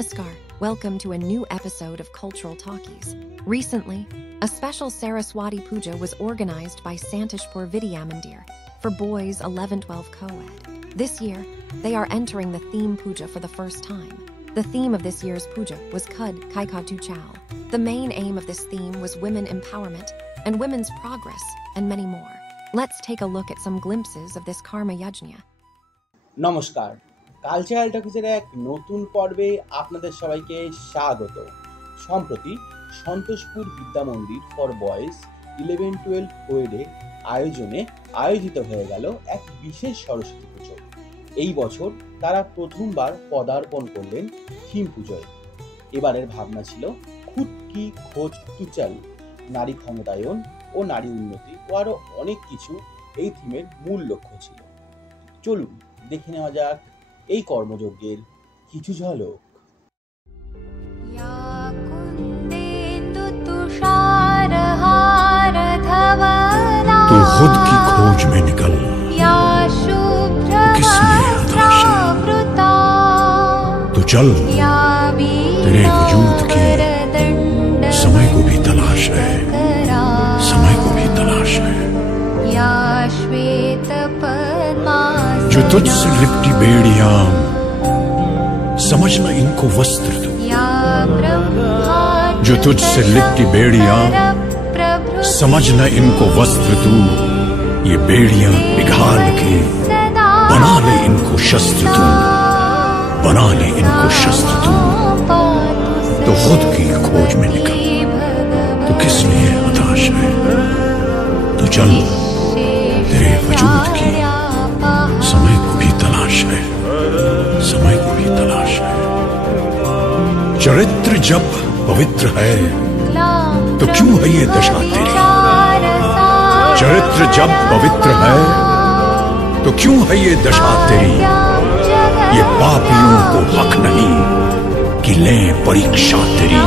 Namaskar. Welcome to a new episode of Cultural Talkies. Recently, a special Saraswati Puja was organized by Santishpur Vidya Mandir for boys 11-12 co-ed. This year, they are entering the theme puja for the first time. The theme of this year's puja was Khud Kai Khatu Chao. The main aim of this theme was women empowerment and women's progress, and many more. Let's take a look at some glimpses of this Karma Yajna. নমস্কার, cultural টকিজের এক নতুন পর্বে আপনাদের সবাইকে স্বাগত। সম্প্রতি সন্তোষপুর বিদ্যা মন্দির ফর বয়েজ 11-12 কোয়েডের আয়োজনে আয়োজিত হয়ে গেল এক বিশেষ সরস্বতী পুজো। এই বছর তারা প্রথমবার পদার্পণ করলেন থিম পুজোয়। এবারের ভাবনা ছিল খুদ কি খোঁজ তু চল, নারী ক্ষমতায়ন ও নারী উন্নতি ও আরও অনেক কিছু এই থিমের মূল লক্ষ্য ছিল। চলুন দেখে নেওয়া যাক এই কর্মযজ্ঞের কিছু ঝলক। तू खुद की खोज में निकल, किस लिए हताश है? तो चल, तेरे वजूद की समय को भी तलाश है, समय को भी तलाश है। जो तुझसे लिपटी बेड़ियां, समझना इनको वस्त्र तू। जो तुझसे लिपटी बेड़ियां, समझना इनको वस्त्र तू। ये बेड़ियां पिघाल के बना ले इनको शस्त्र तू, बना ले इनको शस्त्र तू। तो खुद की खोज में निकल, तो किस लिए हताश है? तो चल, तेरे वजूद की समय को भी तलाश है, समय को भी तलाश है। चरित्र जब पवित्र है तो क्यों है ये दशा तेरी? चरित्र जब पवित्र है तो क्यों है ये दशा तेरी? ये पापियों को हक नहीं कि लें परीक्षा तेरी,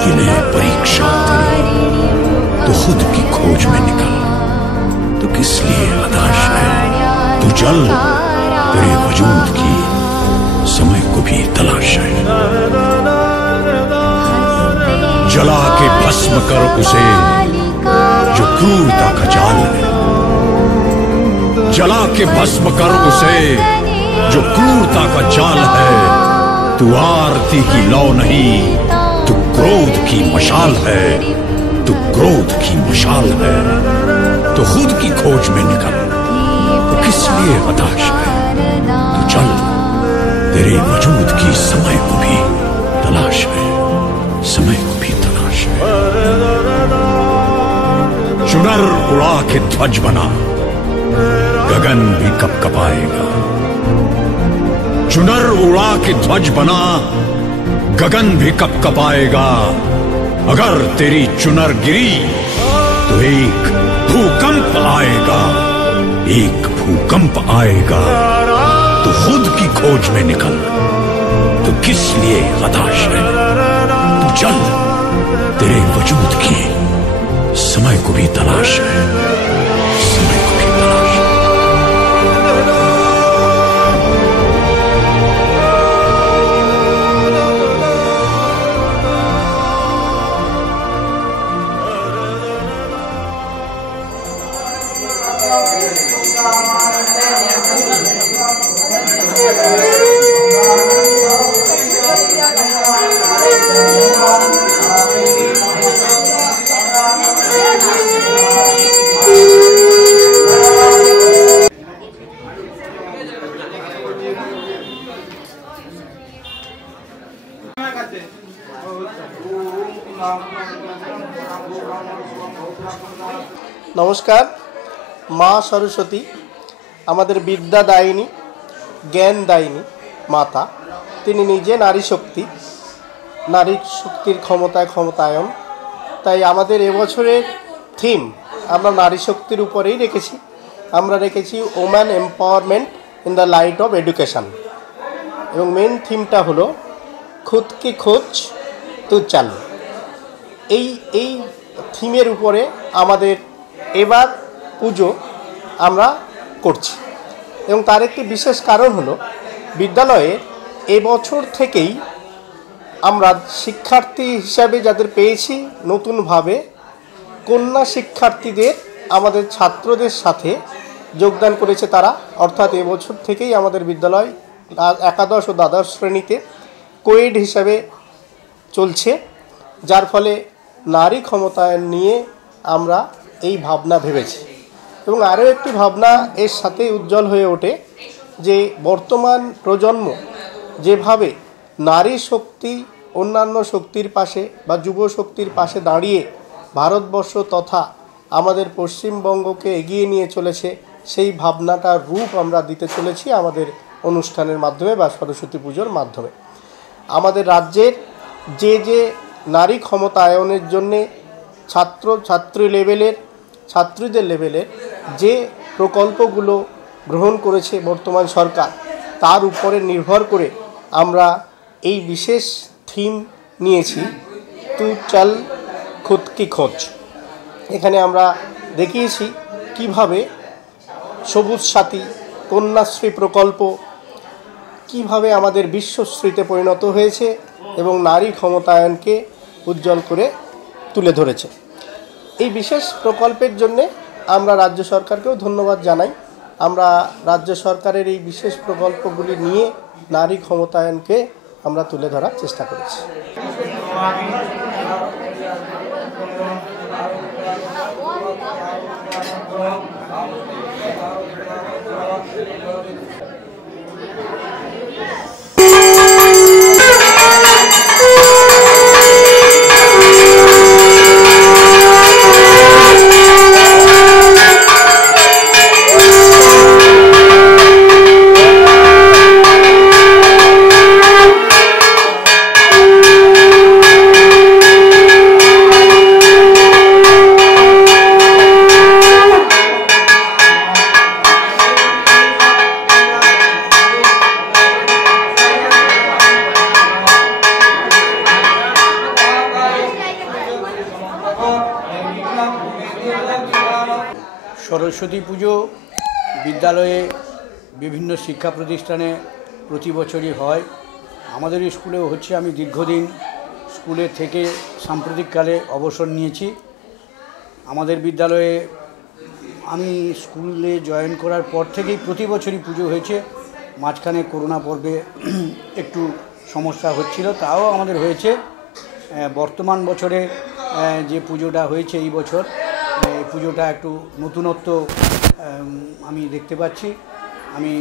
कि लें परीक्षा तेरी। तो खुद की खोज में निकल, तो किस लिए हताश है? तू चल, तेरे वजूद की समय को भी तलाश है। जला के भस्म कर उसे जो क्रूरता का जाल है, जला के भस्म कर उसे जो क्रूरता का जाल है। तू आरती की लौ नहीं, तू क्रोध की मशाल है, तू क्रोध की मशाल है। तो खुद की खोज में निकल, तो किस लिए हताश है? तो चल, तेरे वजूद की समय को भी तलाश है, समय को भी तलाश है। चुनर उड़ा के ध्वज बना, गगन भी कपकपाएगा। चुनर उड़ा के ध्वज बना, गगन भी कपकपाएगा। अगर तेरी चुनर गिरी तो एक भूकंप आएगा, एक भूकंप आएगा। तो खुद की खोज में निकल, तो किस लिए हताश है? तो चल, तेरे वजूद की समय को भी तलाश है, समय को भी तलाश है। নমস্কার। মা সরস্বতী আমাদের বিদ্যাদায়িনী, জ্ঞানদায়িনী মাতা। তিনি নিজে নারী শক্তি, নারী শক্তির ক্ষমতায়ন। তাই আমাদের এবছরের থিম আমরা নারী শক্তির উপরেই রেখেছি। আমরা রেখেছি woman empowerment in the light off education, এবং মেন থিমটা হলো খুদ কি খোঁজ তু চাল। এই থিমের উপরে আমাদের এবার পুজো আমরা করছি, এবং তার একটি বিশেষ কারণ হলো বিদ্যালয়ে এবছর থেকেই আমরা শিক্ষার্থী হিসাবে যাদের পেয়েছি, নতুনভাবে কন্যা শিক্ষার্থীদের আমাদের ছাত্রদের সাথে যোগদান করেছে তারা। অর্থাৎ এবছর থেকেই আমাদের বিদ্যালয় একাদশ ও দ্বাদশ শ্রেণীতে কোয়েড হিসাবে চলছে, যার ফলে নারী ক্ষমতায়ন নিয়ে আমরা এই ভাবনা ভেবেছি। এবং আরও একটি ভাবনা এর সাথে উজ্জ্বল হয়ে ওঠে যে বর্তমান প্রজন্ম যেভাবে নারী শক্তি অন্যান্য শক্তির পাশে বা যুব শক্তির পাশে দাঁড়িয়ে ভারতবর্ষ তথা আমাদের পশ্চিমবঙ্গকে এগিয়ে নিয়ে চলেছে, সেই ভাবনাটার রূপ আমরা দিতে চলেছি আমাদের অনুষ্ঠানের মাধ্যমে বা সরস্বতী পুজোর মাধ্যমে। আমাদের রাজ্যের যে নারী ক্ষমতায়নের জন্যে ছাত্রীদের লেভেলের যে প্রকল্পগুলো গ্রহণ করেছে বর্তমান সরকার, তার উপরে নির্ভর করে আমরা এই বিশেষ থিম নিয়েছি, তু চল খুদ কি খোঁজ। এখানে আমরা দেখিয়েছি কিভাবে সবুজ সাথী, কন্যাশ্রী প্রকল্প কিভাবে আমাদের বিশ্বশ্রীতে পরিণত হয়েছে এবং নারী ক্ষমতায়নকে উজ্জ্বল করে তুলে ধরেছে। এই বিশেষ প্রকল্পের জন্যে আমরা রাজ্য সরকারকেও ধন্যবাদ জানাই। আমরা রাজ্য সরকারের এই বিশেষ প্রকল্পগুলি নিয়ে নারী ক্ষমতায়নকে আমরা তুলে ধরার চেষ্টা করেছি। সরস্বতী পুজো বিদ্যালয়ে বিভিন্ন শিক্ষা প্রতিষ্ঠানে প্রতি বছরই হয়। আমাদের স্কুলেও হচ্ছে। আমি দীর্ঘদিন স্কুলে থেকে সাম্প্রতিককালে অবসর নিয়েছি। আমাদের বিদ্যালয়ে আমি স্কুলে জয়েন করার পর থেকেই প্রতি বছরই পুজো হয়েছে। মাঝখানে করোনা পর্বে একটু সমস্যা হচ্ছিল, তাও আমাদের হয়েছে। বর্তমান বছরে যে পুজোটা হয়েছে এই বছর, এই পুজোটা একটু নতুনত্ব আমি দেখতে পাচ্ছি। আমি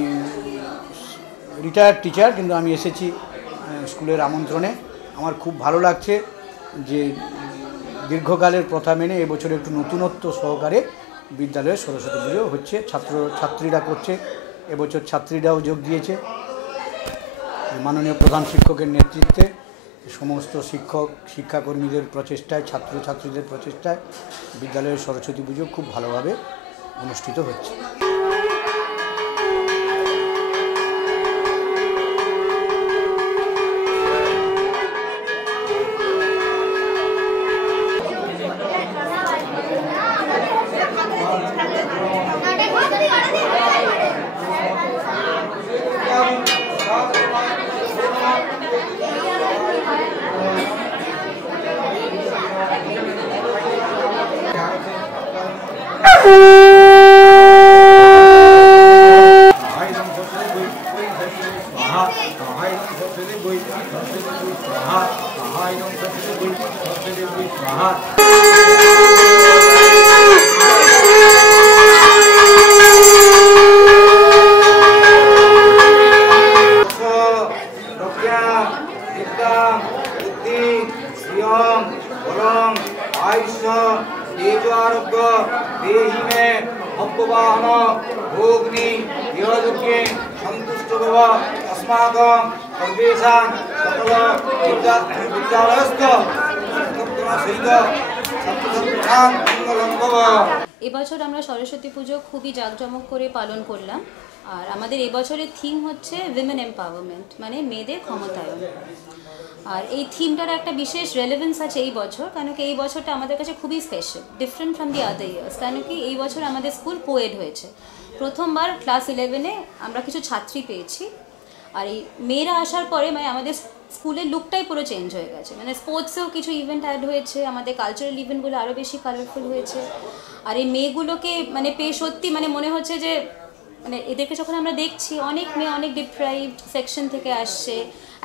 রিটায়ার্ড টিচার, কিন্তু আমি এসেছি স্কুলের আমন্ত্রণে। আমার খুব ভালো লাগছে যে দীর্ঘকালের প্রথা মেনে এবছর একটু নতুনত্ব সহকারে বিদ্যালয়ে সরস্বতী পুজো হচ্ছে। ছাত্রীরা করছে, এবছর ছাত্রীরাও যোগ দিয়েছে। মাননীয় প্রধান শিক্ষকের নেতৃত্বে সমস্ত শিক্ষাকর্মীদের প্রচেষ্টায়, ছাত্রছাত্রীদের প্রচেষ্টায় বিদ্যালয়ের সরস্বতী পুজো খুব ভালোভাবে অনুষ্ঠিত হচ্ছে। এবছর আমরা সরস্বতী পুজো খুবই জাঁকজমক করে পালন করলাম। আর আমাদের এবছরের থিম হচ্ছে উইমেন এম্পাওয়ারমেন্ট, মানে মেয়েদের ক্ষমতায়ন। আর এই থিমটার একটা বিশেষ রেলেভেন্স আছে এই বছর, কারণ কি এই বছরটা আমাদের কাছে খুবই special, different from the other years. কারণ কি এই বছর আমাদের স্কুল কোয়েড হয়েছে। প্রথমবার ক্লাস 11-এ আমরা কিছু ছাত্রী পেয়েছি। আর এই মেয়েরা আসার পরে, মানে আমাদের স্কুলের লুকটাই পুরো চেঞ্জ হয়ে গেছে। মানে স্পোর্টসেও কিছু ইভেন্ট অ্যাড হয়েছে, আমাদের কালচারাল ইভেন্টগুলো আরও বেশি কালারফুল হয়েছে। আর এই মেয়েগুলোকে মানে পেয়ে সত্যি মানে মনে হচ্ছে যে মানে এদেরকে যখন আমরা দেখছি, অনেক মেয়ে অনেক ডিপ্রাইভড সেকশন থেকে আসছে,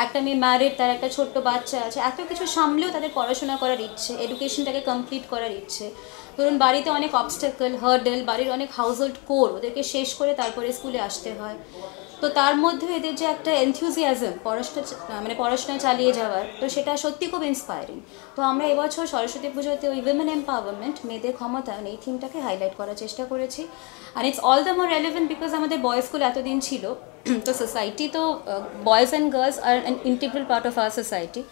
একটা মেয়ে ম্যারিড, তার একটা ছোট্ট বাচ্চা আছে, এত কিছু সামলেও তাদের পড়াশোনা করার ইচ্ছে, এডুকেশনটাকে কমপ্লিট করার ইচ্ছে। ধরুন বাড়িতে অনেক অবস্টাকল, হার্ডেল, বাড়ির অনেক হাউসহোল্ড কোর, ওদেরকে শেষ করে তারপরে স্কুলে আসতে হয়। তো তার মধ্যে এদের যে একটা এনথিউজিয়াজম পড়াশোনা চালিয়ে যাওয়ার, তো সেটা সত্যি খুব ইন্সপায়ারিং। তো আমরা এবছর সরস্বতী পুজোতে ওই উইমেন এম্পাওয়ারমেন্ট, মেয়েদের ক্ষমতায়ন, এই থিমটাকে হাইলাইট করার চেষ্টা করেছি। And it's all the more relevant because আমাদের বয়েজ স্কুল এতদিন ছিল, তো সোসাইটি তো বয়েজ অ্যান্ড গার্লস আর an integral part of our society.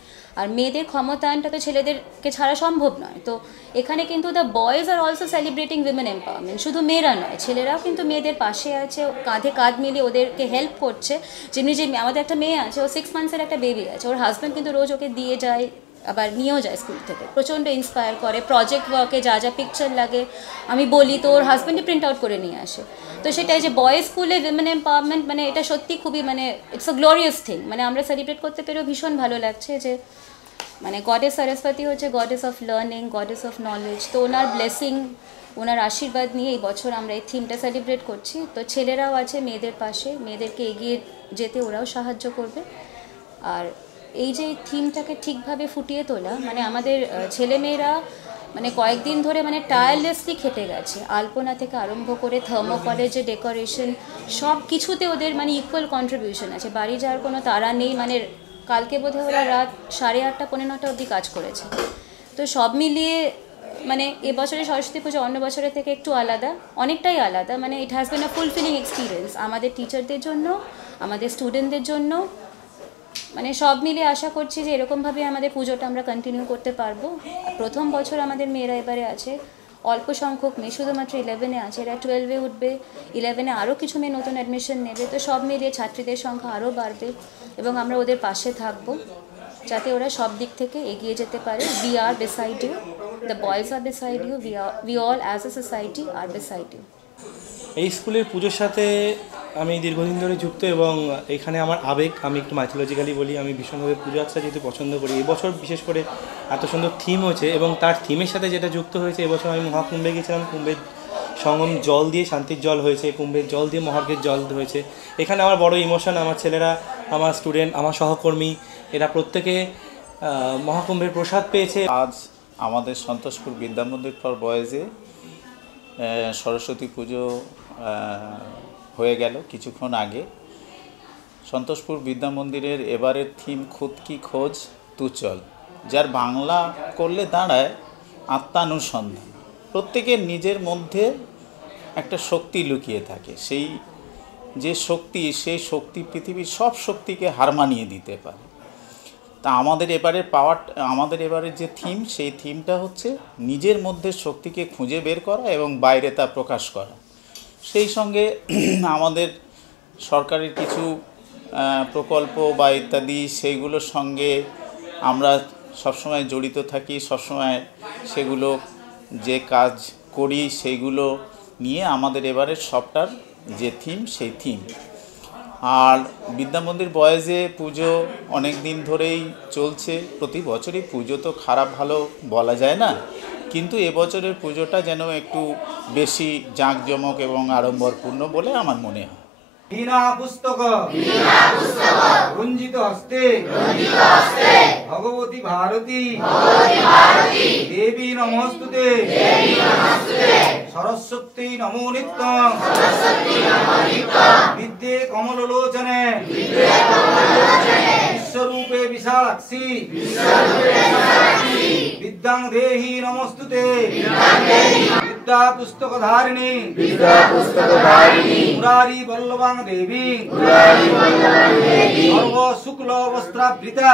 আর মেয়েদের ক্ষমতায়নটা তো ছেলেদেরকে ছাড়া সম্ভব নয়। তো এখানে কিন্তু the boys are also celebrating women empowerment. শুধু মেয়েরা নয়, ছেলেরাও কিন্তু মেয়েদের পাশে আছে, কাঁধে কাঁধ মিলিয়ে ওদেরকে হেল্প করছে। যেমনি যে আমাদের একটা মেয়ে আছে, ও 6 মান্থসের একটা বেবি আছে, ওর হাজব্যান্ড কিন্তু রোজ ওকে দিয়ে যায়, আবার নিয়েও যায় স্কুল থেকে, প্রচণ্ড ইন্সপায়ার করে। প্রজেক্ট ওয়ার্কে যা যা পিকচার লাগে আমি বলি, তো ওর হাজব্যান্ডই প্রিন্ট আউট করে নিয়ে আসে। তো সেটাই যে বয়েজ স্কুলে উইমেন এম্পাওয়ারমেন্ট, মানে এটা সত্যি খুবই মানে ইটস আ গ্লোরিয়াস থিং। মানে আমরা সেলিব্রেট করতে পেরেও ভীষণ ভালো লাগছে যে মানে গডেস সরস্বতী হচ্ছে goddess of learning, goddess of knowledge. তো ওনার ব্লেসিং, ওনার আশীর্বাদ নিয়ে এই বছর আমরা এই থিমটা সেলিব্রেট করছি। তো ছেলেরাও আছে মেয়েদের পাশে, মেয়েদেরকে এগিয়ে যেতে ওরাও সাহায্য করবে। আর এই যে থিমটাকে ঠিকভাবে ফুটিয়ে তোলা, মানে আমাদের ছেলেমেয়েরা মানে কয়েকদিন ধরে মানে টায়ারলেসলি খেটে গেছে। আলপনা থেকে আরম্ভ করে থার্মোকলের যে ডেকোরেশন, সব কিছুতে ওদের মানে ইকুয়াল কন্ট্রিবিউশন আছে। বাড়ি যাওয়ার কোনো তাড়া নেই। মানে কালকে বোধহয় ওরা রাত 8:30 পৌনে 9টা অবধি কাজ করেছে। তো সব মিলিয়ে মানে এবছরের সরস্বতী পুজো অন্য বছরের থেকে একটু আলাদা, অনেকটাই আলাদা। মানে it has been a fulfilling experience আমাদের টিচারদের জন্য, আমাদের স্টুডেন্টদের জন্য। মানে সব মিলিয়ে আশা করছি যে এরকমভাবে আমাদের পুজোটা আমরা কন্টিনিউ করতে পারবো। প্রথম বছর আমাদের মেয়েরা এবারে আছে, অল্প সংখ্যক মেয়ে, শুধুমাত্র 11-এ আছে, এরা 12-এ উঠবে, 11-এ আরও কিছু মেয়ে নতুন অ্যাডমিশন নেবে। তো সব মিলিয়ে ছাত্রীদের সংখ্যা আরও বাড়বে এবং আমরা ওদের পাশে থাকবো যাতে ওরা সব দিক থেকে এগিয়ে যেতে পারে। We are beside you, the boys are beside you, we all as a society are beside you. এই স্কুলের পুজোর সাথে আমি দীর্ঘদিন ধরে যুক্ত এবং এখানে আমার আবেগ, আমি একটু মাইথোলজিক্যালি বলি, আমি ভীষণভাবে পুজো আচ্ছা যেহেতু পছন্দ করি। এবছর বিশেষ করে এত সুন্দর থিম হয়েছে এবং তার থিমের সাথে যেটা যুক্ত হয়েছে, এবছর আমি মহাকুম্ভে গেছিলাম, কুম্ভের সঙ্গম জল দিয়ে শান্তির জল হয়েছে, কুম্ভের জল দিয়ে মহার্ঘের জল হয়েছে। এখানে আমার বড় ইমোশন, আমার ছেলেরা, আমার স্টুডেন্ট, আমার সহকর্মী, এরা প্রত্যেকে মহাকুম্ভের প্রসাদ পেয়েছে। আজ আমাদের সন্তোষপুর বিদ্যামন্দির ফর বয়েজে সরস্বতী পুজো হয়ে গেল কিছুক্ষণ আগে। সন্তোষপুর বিদ্যামন্দিরের এবারের থিম খুদ কি খোঁজ তু চল, যার বাংলা করলে দাঁড়ায় আত্মানুসন্ধান। প্রত্যেকের নিজের মধ্যে একটা শক্তি লুকিয়ে থাকে, সেই যে শক্তি, সেই শক্তি পৃথিবীর সব শক্তিকে হার মানিয়ে দিতে পারে। তা আমাদের এবারের যে থিম, সেই থিমটা হচ্ছে নিজের মধ্যে শক্তিকে খুঁজে বের করা এবং বাইরে তা প্রকাশ করা। সেই সঙ্গে আমাদের সরকারের কিছু প্রকল্প বা ইত্যাদি, সেইগুলোর সঙ্গে আমরা সবসময় জড়িত থাকি, সবসময় সেগুলো যে কাজ করি সেইগুলো নিয়ে আমাদের এবারের সবটার যে থিম, সেই থিম। আর বিদ্যামন্দির বয়েজে পুজো অনেক দিন ধরেই চলছে। প্রতি বছরই পুজো তো খারাপ ভালো বলা যায় না, কিন্তু এবছরের পুজোটা যেন একটু বেশি জাঁকজমক এবং আড়ম্বরপূর্ণ বলে আমার মনে হয়। বীণা পুস্তক রঞ্জিত হস্তে ভগবতী ভারতী দেবী নমস্তুতে সরস্বতী নমো নিত্যং বিদ্যে কমললোচনে বিশ্বরূপে বিশালাক্ষী বিদ্যাং দেহি নমস্তুতে বিদ্যা পুস্তক ধারিণী মুরারি বল্লভাং দেবী সর্ব শুক্ল বস্ত্রাবৃতা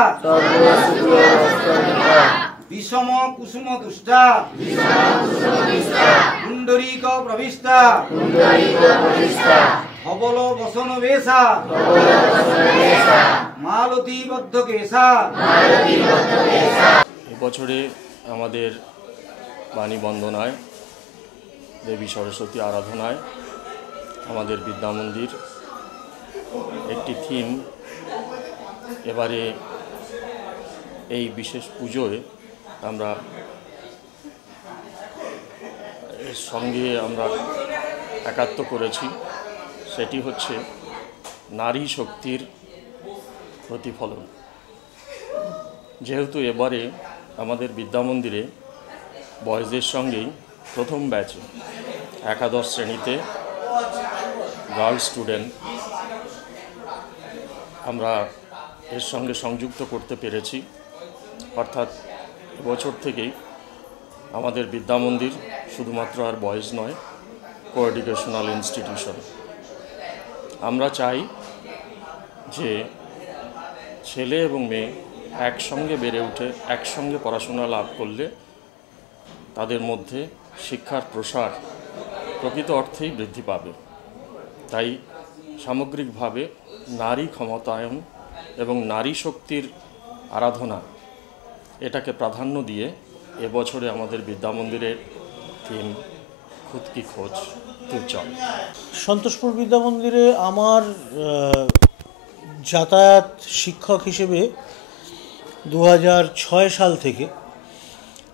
বিষম কুসুম দুষ্টা পুণ্ডরীক প্রবিষ্টা ধবল বসন বেশা মালতী বদ্ধ কেশা। এবছরে আমাদের বাণী বন্দনায়, দেবী সরস্বতী আরাধনায় আমাদের বিদ্যামন্দির একটি থিম এবারে এই বিশেষ পুজোয় আমরা এর সঙ্গে আমরা একাত্ম করেছি, সেটি হচ্ছে নারী শক্তির প্রতিফলন। যেহেতু এবারে আমাদের বিদ্যামন্দিরে বয়েজের সঙ্গেই প্রথম ব্যাচে একাদশ শ্রেণীতে গার্লস স্টুডেন্ট আমরা এর সঙ্গে সংযুক্ত করতে পেরেছি। অর্থাৎ বছর থেকেই আমাদের বিদ্যামন্দির শুধুমাত্র আর বয়েজ নয়, কোএডুকেশনাল ইনস্টিটিউশন। আমরা চাই যে ছেলে এবং মেয়ে একসঙ্গে বেড়ে উঠে একসঙ্গে পড়াশোনা লাভ করলে তাদের মধ্যে শিক্ষার প্রসার প্রকৃত অর্থেই বৃদ্ধি পাবে। তাই সামগ্রিকভাবে নারী ক্ষমতায়ন এবং নারী শক্তির আরাধনা এটাকে প্রাধান্য দিয়ে এবছরে আমাদের বিদ্যামন্দিরের থিম খুদ কি খোঁজ তু চল। সন্তোষপুর বিদ্যামন্দিরে আমার যাতায়াত শিক্ষক হিসেবে 2006 সাল থেকে,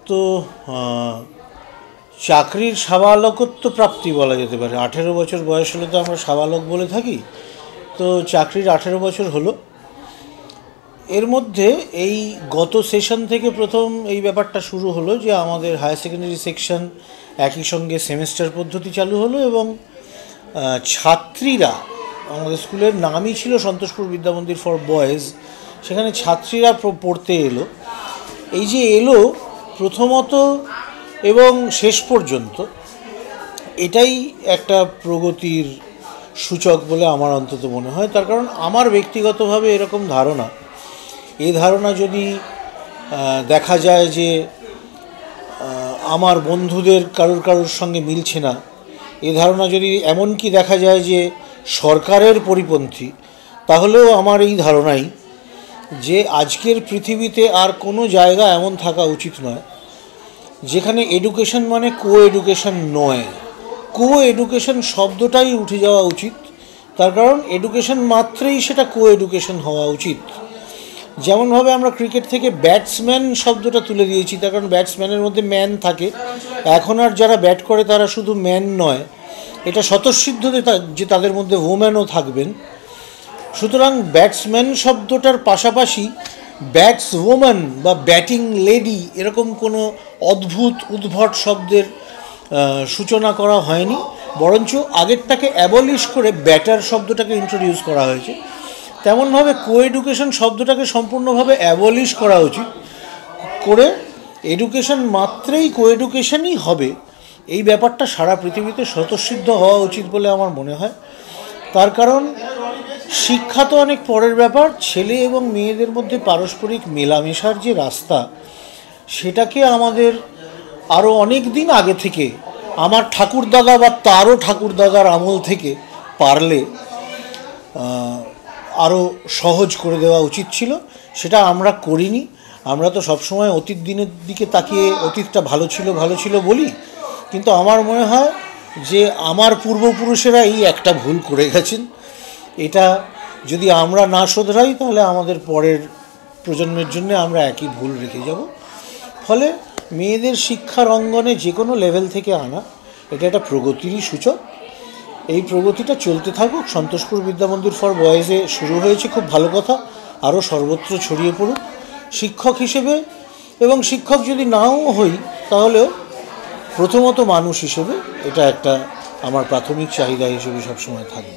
তো চাকরির সাবালকত্ব প্রাপ্তি বলা যেতে পারে। 18 বছর বয়স হলে তো আমরা সাবালক বলে থাকি, তো চাকরির 18 বছর হলো। এর মধ্যে এই গত সেশন থেকে প্রথম এই ব্যাপারটা শুরু হলো যে আমাদের হায়ার সেকেন্ডারি সেকশন একই সঙ্গে সেমেস্টার পদ্ধতি চালু হলো এবং ছাত্রীরা, আমাদের স্কুলের নামই ছিল সন্তোষপুর বিদ্যামন্দির ফর বয়েজ, সেখানে ছাত্রীরা পড়তে এলো। এই যে এলো প্রথমত এবং শেষ পর্যন্ত, এটাই একটা প্রগতির সূচক বলে আমার অন্তত মনে হয়। তার কারণ আমার ব্যক্তিগতভাবে এরকম ধারণা, এই ধারণা যদি দেখা যায় যে আমার বন্ধুদের কারোর সঙ্গে মিলছে না, এ ধারণা যদি এমনকি দেখা যায় যে সরকারের পরিপন্থী, তাহলেও আমার এই ধারণাই যে আজকের পৃথিবীতে আর কোনো জায়গা এমন থাকা উচিত নয় যেখানে এডুকেশন মানে কো এডুকেশন নয়। কো এডুকেশন শব্দটাই উঠে যাওয়া উচিত। তার কারণ এডুকেশন মাত্রেই সেটা কো এডুকেশন হওয়া উচিত। যেমনভাবে আমরা ক্রিকেট থেকে ব্যাটসম্যান শব্দটা তুলে দিয়েছি, তার কারণ ব্যাটসম্যানের মধ্যে ম্যান থাকে। এখন আর যারা ব্যাট করে তারা শুধু ম্যান নয়, এটা স্বতঃসিদ্ধ যে তাদের মধ্যে ওম্যানও থাকবেন। সুতরাং ব্যাটসম্যান শব্দটার পাশাপাশি ব্যাটস ওম্যান বা ব্যাটিং লেডি এরকম কোনো অদ্ভুত উদ্ভট শব্দের সূচনা করা হয়নি, বরঞ্চ আগেরটাকে অ্যাবলিশ করে ব্যাটার শব্দটাকে ইন্ট্রোডিউস করা হয়েছে। তেমনভাবে কো এডুকেশন শব্দটাকে সম্পূর্ণভাবে অ্যাবলিশ করা উচিত, করে এডুকেশন মাত্রেই কো এডুকেশনই হবে, এই ব্যাপারটা সারা পৃথিবীতে স্বতঃসিদ্ধ হওয়া উচিত বলে আমার মনে হয়। তার কারণ শিক্ষা তো অনেক পরের ব্যাপার, ছেলে এবং মেয়েদের মধ্যে পারস্পরিক মেলামেশার যে রাস্তা, সেটাকে আমাদের আরও অনেক দিন আগে থেকে, আমার ঠাকুরদাদা বা তারও ঠাকুরদাদার আমল থেকে পারলে আরও সহজ করে দেওয়া উচিত ছিল। সেটা আমরা করিনি। আমরা তো সবসময় অতীত দিনের দিকে তাকিয়ে অতীতটা ভালো ছিল বলি, কিন্তু আমার মনে হয় যে আমার পূর্বপুরুষেরা এই একটা ভুল করে গেছেন। এটা যদি আমরা না শোধরাই তাহলে আমাদের পরের প্রজন্মের জন্য আমরা একই ভুল রেখে যাব। ফলে মেয়েদের শিক্ষার অঙ্গনে যে কোনো লেভেল থেকে আনা, এটা একটা প্রগতিরই সূচক। এই প্রগতিটা চলতে থাকুক। সন্তোষপুর বিদ্যামন্দির ফর বয়েজে শুরু হয়েছে, খুব ভালো কথা, আরও সর্বত্র ছড়িয়ে পড়ুক। শিক্ষক হিসেবে, এবং শিক্ষক যদি নাও হই তাহলেও প্রথমত মানুষ হিসেবে এটা একটা আমার প্রাথমিক চাহিদা হিসেবে সবসময় থাকবে।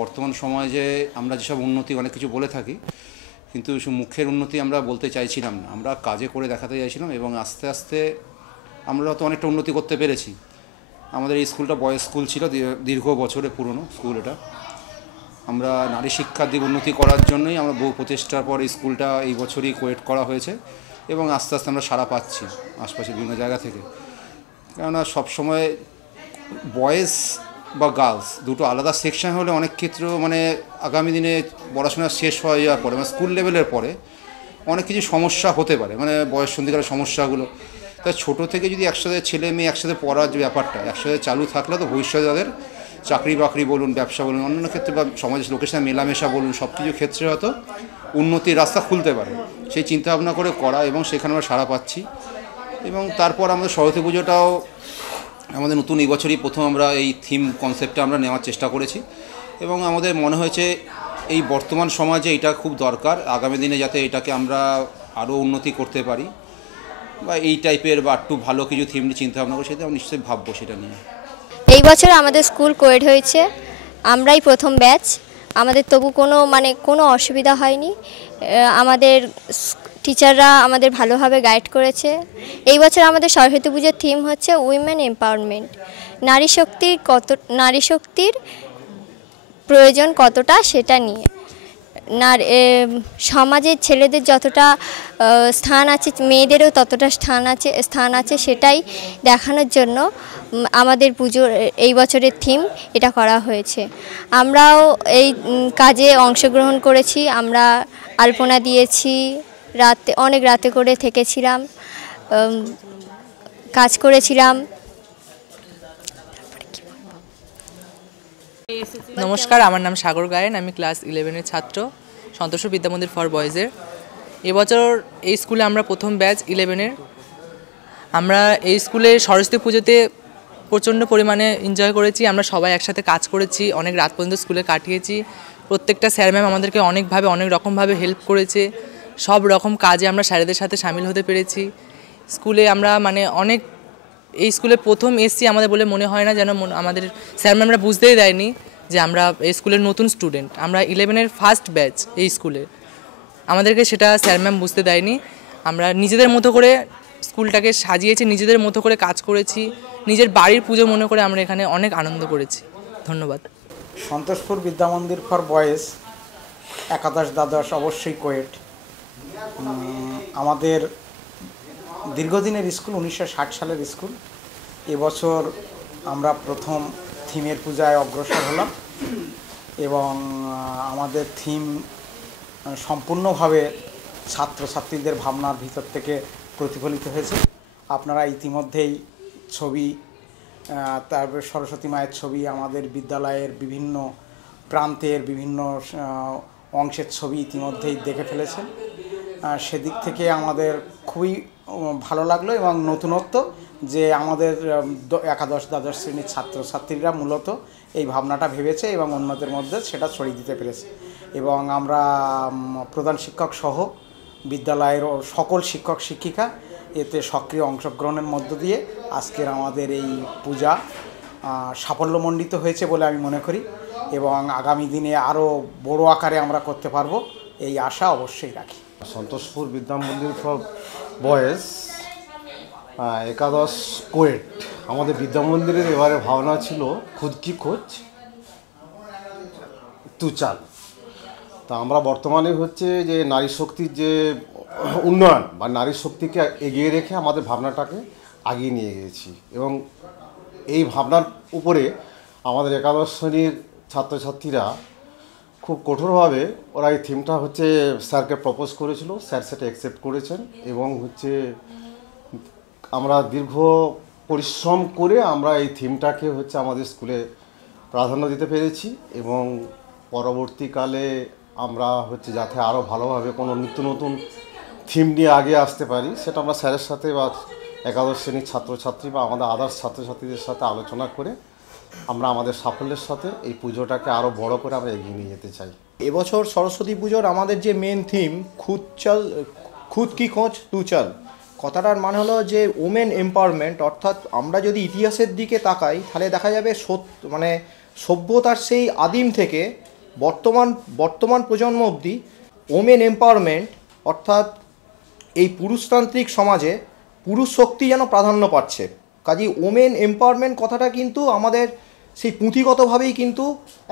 বর্তমান সমাজে আমরা যেসব উন্নতি অনেক কিছু বলে থাকি, কিন্তু মুখের উন্নতি আমরা বলতে চাইছিলাম না, আমরা কাজে করে দেখাতে চাইছিলাম। এবং আস্তে আস্তে আমরা তো অনেকটা উন্নতি করতে পেরেছি। আমাদের এই স্কুলটা বয়েজ স্কুল ছিল, দীর্ঘ বছরের পুরনো স্কুল এটা। আমরা নারী শিক্ষার দিক উন্নতি করার জন্যই আমরা বহু প্রচেষ্টার পর এই স্কুলটা এই বছরই কোয়েট করা হয়েছে এবং আস্তে আস্তে আমরা সাড়া পাচ্ছি আশপাশের বিভিন্ন জায়গা থেকে। কেননা সবসময় বয়েজ বা গার্লস দুটো আলাদা সেকশন হলে অনেক ক্ষেত্রে মানে আগামী দিনে পড়াশোনা শেষ হয়ে যাওয়ার পরে মানে স্কুল লেভেলের পরে অনেক কিছু সমস্যা হতে পারে, মানে বয়ঃসন্ধিকালের সমস্যাগুলো। তাই ছোটো থেকে যদি একসাথে ছেলে মেয়ে একসাথে পড়ার যে ব্যাপারটা একসাথে চালু থাকলে তো ভবিষ্যতে তাদের চাকরি বাকরি বলুন, ব্যবসা বলুন, অন্যান্য ক্ষেত্রে বা সমাজের লোকের সাথে মেলামেশা বলুন, সব কিছু ক্ষেত্রে হয়তো উন্নতির রাস্তা খুলতে পারে। সেই চিন্তাভাবনা করে করা এবং সেখানে আমরা সাড়া পাচ্ছি। এবং তারপর আমাদের সরস্বতী পুজোটাও আমাদের নতুন এই বছরই প্রথম আমরা এই থিম কনসেপ্টটা আমরা নেওয়ার চেষ্টা করেছি এবং আমাদের মনে হয়েছে এই বর্তমান সমাজে এটা খুব দরকার, আগামী দিনে যাতে এটাকে আমরা আরও উন্নতি করতে পারি বা এই টাইপের বা একটু ভালো কিছু থিম নিয়ে চিন্তাভাবনা করি, সেটা আমরা নিশ্চয়ই ভাববো সেটা নিয়ে। এই বছর আমাদের স্কুল কোয়েড হয়েছে, আমরাই প্রথম ব্যাচ, আমাদের তবু কোনো অসুবিধা হয়নি। আমাদের টিচাররা আমাদের ভালোভাবে গাইড করেছে। এই বছর আমাদের সরস্বতী পুজোর থিম হচ্ছে উইমেন এম্পাওয়ারমেন্ট, নারী শক্তির প্রয়োজন কতটা সেটা নিয়ে। সমাজের ছেলেদের যতটা স্থান আছে মেয়েদেরও ততটা স্থান আছে সেটাই দেখানোর জন্য আমাদের পুজোর এই বছরের থিম এটা করা হয়েছে। আমরাও এই কাজে অংশগ্রহণ করেছি, আমরা আলপনা দিয়েছি, অনেক রাতে করে থেকেছিলাম, কাজ করেছিলাম। নমস্কার, আমার নাম সাগর গায়েন, আমি ক্লাস 11-এর ছাত্র, সন্তোষপুর বিদ্যামন্দির ফর বয়েজের। এবছর এই স্কুলে আমরা প্রথম ব্যাচ 11-এর। আমরা এই স্কুলে সরস্বতী পুজোতে প্রচণ্ড পরিমাণে এনজয় করেছি, আমরা সবাই একসাথে কাজ করেছি, অনেক রাত পর্যন্ত স্কুলে কাটিয়েছি। প্রত্যেকটা স্যার ম্যাম আমাদেরকে অনেক রকমভাবে হেল্প করেছে, সব রকম কাজে আমরা স্যারেদের সাথে সামিল হতে পেরেছি। স্কুলে আমরা অনেক এই স্কুলে প্রথম এসছি আমাদের বলে মনে হয় না, যেন আমাদের স্যার ম্যামরা বুঝতেই দেয়নি যে আমরা এই স্কুলের নতুন স্টুডেন্ট, আমরা 11-এর ফার্স্ট ব্যাচ এই স্কুলে। আমাদেরকে সেটা স্যার ম্যাম বুঝতে দেয়নি। আমরা নিজেদের মতো করে স্কুলটাকে সাজিয়েছি, নিজেদের মতো করে কাজ করেছি, নিজের বাড়ির পুজো মনে করে আমরা এখানে অনেক আনন্দ করেছি। ধন্যবাদ। সন্তোষপুর বিদ্যামন্দির ফর বয়েজ একাদশ দ্বাদশ অবশ্যই কোয়েট। আমাদের দীর্ঘদিনের স্কুল, 1960 সালের স্কুল। এবছর আমরা প্রথম থিমের পূজায় অগ্রসর হলাম এবং আমাদের থিম সম্পূর্ণভাবে ছাত্রছাত্রীদের ভাবনার ভিতর থেকে প্রতিফলিত হয়েছে। আপনারা ইতিমধ্যেই ছবি, তারপর সরস্বতী মায়ের ছবি, আমাদের বিদ্যালয়ের বিভিন্ন প্রান্তের বিভিন্ন অংশের ছবি ইতিমধ্যেই দেখে ফেলেছেন। সেদিক থেকে আমাদের খুবই ভালো লাগলো এবং নতুনত্ব যে আমাদের একাদশ দ্বাদশ শ্রেণীর ছাত্রছাত্রীরা মূলত এই ভাবনাটা ভেবেছে এবং অন্যদের মধ্যে সেটা ছড়িয়ে দিতে পেরেছে। এবং আমরা প্রধান শিক্ষক সহ বিদ্যালয়ের সকল শিক্ষক শিক্ষিকা এতে সক্রিয় অংশগ্রহণের মধ্য দিয়ে আজকের আমাদের এই পূজা সাফল্যমণ্ডিত হয়েছে বলে আমি মনে করি এবং আগামী দিনে আরও বড় আকারে আমরা করতে পারবো এই আশা অবশ্যই রাখি। সন্তোষপুর বিদ্যামন্দির ফর বয়েজ একাদশ কোয়েট, আমাদের বিদ্যামন্দিরের এবারে ভাবনা ছিল খুদ কি খোঁজ তু চাল। তা আমরা বর্তমানে হচ্ছে যে নারী শক্তির যে উন্নয়ন বা নারী শক্তিকে এগিয়ে রেখে আমাদের ভাবনাটাকে আগিয়ে নিয়ে গেছি এবং এই ভাবনার উপরে আমাদের একাদশ শ্রেণীর ছাত্রছাত্রীরা খুব কঠোরভাবে ওরা এই থিমটা হচ্ছে স্যারকে প্রপোজ করেছিল, স্যার সেটা অ্যাকসেপ্ট করেছেন এবং হচ্ছে আমরা দীর্ঘ পরিশ্রম করে আমরা এই থিমটাকে হচ্ছে আমাদের স্কুলে প্রাধান্য দিতে পেরেছি এবং পরবর্তীকালে আমরা হচ্ছে যাতে আরও ভালোভাবে কোনো নিত্য নতুন থিম নিয়ে আগে আসতে পারি সেটা আমরা স্যারের সাথে বা একাদশ শ্রেণীর ছাত্রছাত্রী বা আমাদের আদার্স ছাত্রছাত্রীদের সাথে আলোচনা করে আমরা আমাদের সাফল্যের সাথে এই পুজোটাকে আরও বড় করে আমরা এগিয়ে নিয়ে যেতে চাই। এবছর সরস্বতী পুজোর আমাদের যে মেন থিম খুদ কি খোঁজ তু চল, কথাটার মানে হলো যে ওমেন এম্পাওয়ারমেন্ট। অর্থাৎ আমরা যদি ইতিহাসের দিকে তাকাই তাহলে দেখা যাবে সভ্যতার সেই আদিম থেকে বর্তমান প্রজন্ম অবধি ওমেন এম্পাওয়ারমেন্ট, অর্থাৎ এই পুরুষতান্ত্রিক সমাজে পুরুষ শক্তি যেন প্রাধান্য পাচ্ছে। কাজেই ওমেন এম্পাওয়ারমেন্ট কথাটা কিন্তু আমাদের সেই পুঁথিগতভাবেই কিন্তু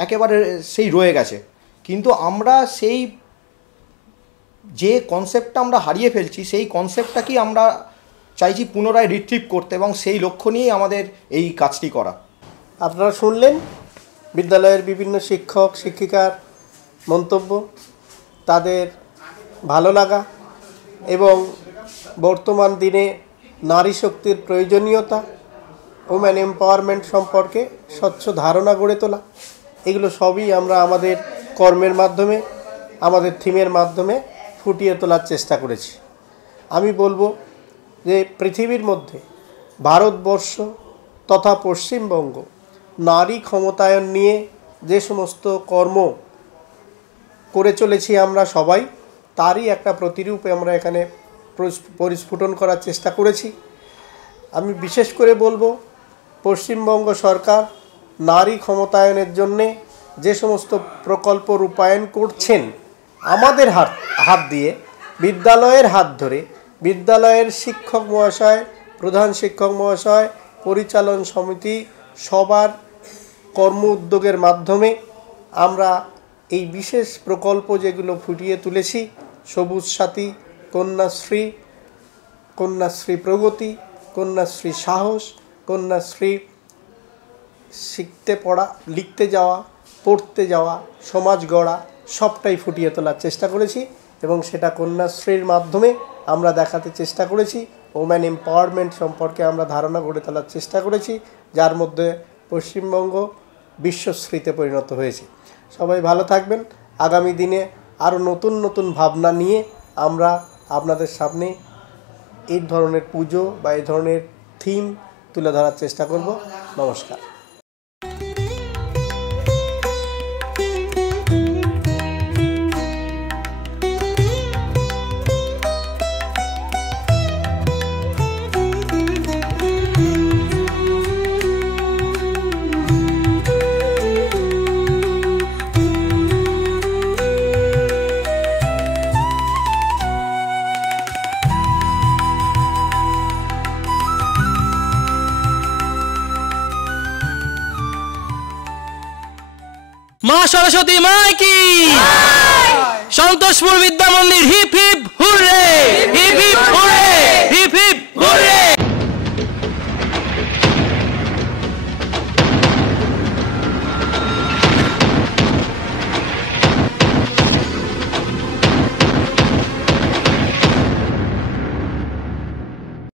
একেবারে সেই রয়ে গেছে, কিন্তু আমরা সেই যে কনসেপ্টটা আমরা হারিয়ে ফেলছি সেই কনসেপ্টটাকেই আমরা চাইছি পুনরায় রিট্রিভ করতে এবং সেই লক্ষ্য নিয়েই আমাদের এই কাজটি করা। আপনারা শুনলেন বিদ্যালয়ের বিভিন্ন শিক্ষক শিক্ষিকার মন্তব্য, তাদের ভালো লাগা এবং বর্তমান দিনে নারী শক্তির প্রয়োজনীয়তা, ওম্যান এম্পাওয়ারমেন্ট সম্পর্কে স্বচ্ছ ধারণা গড়ে তোলা, এগুলো সবই আমরা আমাদের কর্মের মাধ্যমে, আমাদের থিমের মাধ্যমে ফুটিয়ে তোলার চেষ্টা করেছি। আমি বলবো যে পৃথিবীর মধ্যে ভারতবর্ষ তথা পশ্চিমবঙ্গ নারী ক্ষমতায়ন নিয়ে যে সমস্ত কর্ম করে চলেছি আমরা সবাই, তারই একটা প্রতিরূপে আমরা এখানে পরিস্ফুটন করার চেষ্টা করেছি। আমি বিশেষ করে বলবো পশ্চিমবঙ্গ সরকার নারী ক্ষমতায়নের জন্যে যে সমস্ত প্রকল্প রূপায়ণ করছেন আমাদের হাত দিয়ে, বিদ্যালয়ের হাত ধরে, বিদ্যালয়ের শিক্ষক মহাশয়, প্রধান শিক্ষক মহাশয়, পরিচালন সমিতি সবার কর্ম উদ্যোগের মাধ্যমে আমরা এই বিশেষ প্রকল্প যেগুলো ফুটিয়ে তুলেছি, সবুজ সাথী, কন্যাশ্রী, কন্যাশ্রী প্রগতি, কন্যাশ্রী সাহস, কন্যাশ্রী শিখতে পড়া, লিখতে যাওয়া, পড়তে যাওয়া, সমাজ গড়া, সবটাই ফুটিয়ে তোলার চেষ্টা করেছি এবং সেটা কন্যাশ্রীর মাধ্যমে আমরা দেখাতে চেষ্টা করেছি। ওম্যান এম্পাওয়ারমেন্ট সম্পর্কে আমরা ধারণা গড়ে তোলার চেষ্টা করেছি, যার মধ্যে পশ্চিমবঙ্গ বিশ্বশ্রীতে পরিণত হয়েছে। সবাই ভালো থাকবেন। আগামী দিনে আরও নতুন নতুন ভাবনা নিয়ে আমরা আপনাদের সামনে এই ধরনের পুজো বা এই ধরনের থিম তুলে ধরার চেষ্টা করব। নমস্কার। মা সরস্বতী মাই কি, সন্তোষপুর বিদ্যা মন্দির হিপ হিপ হুররে।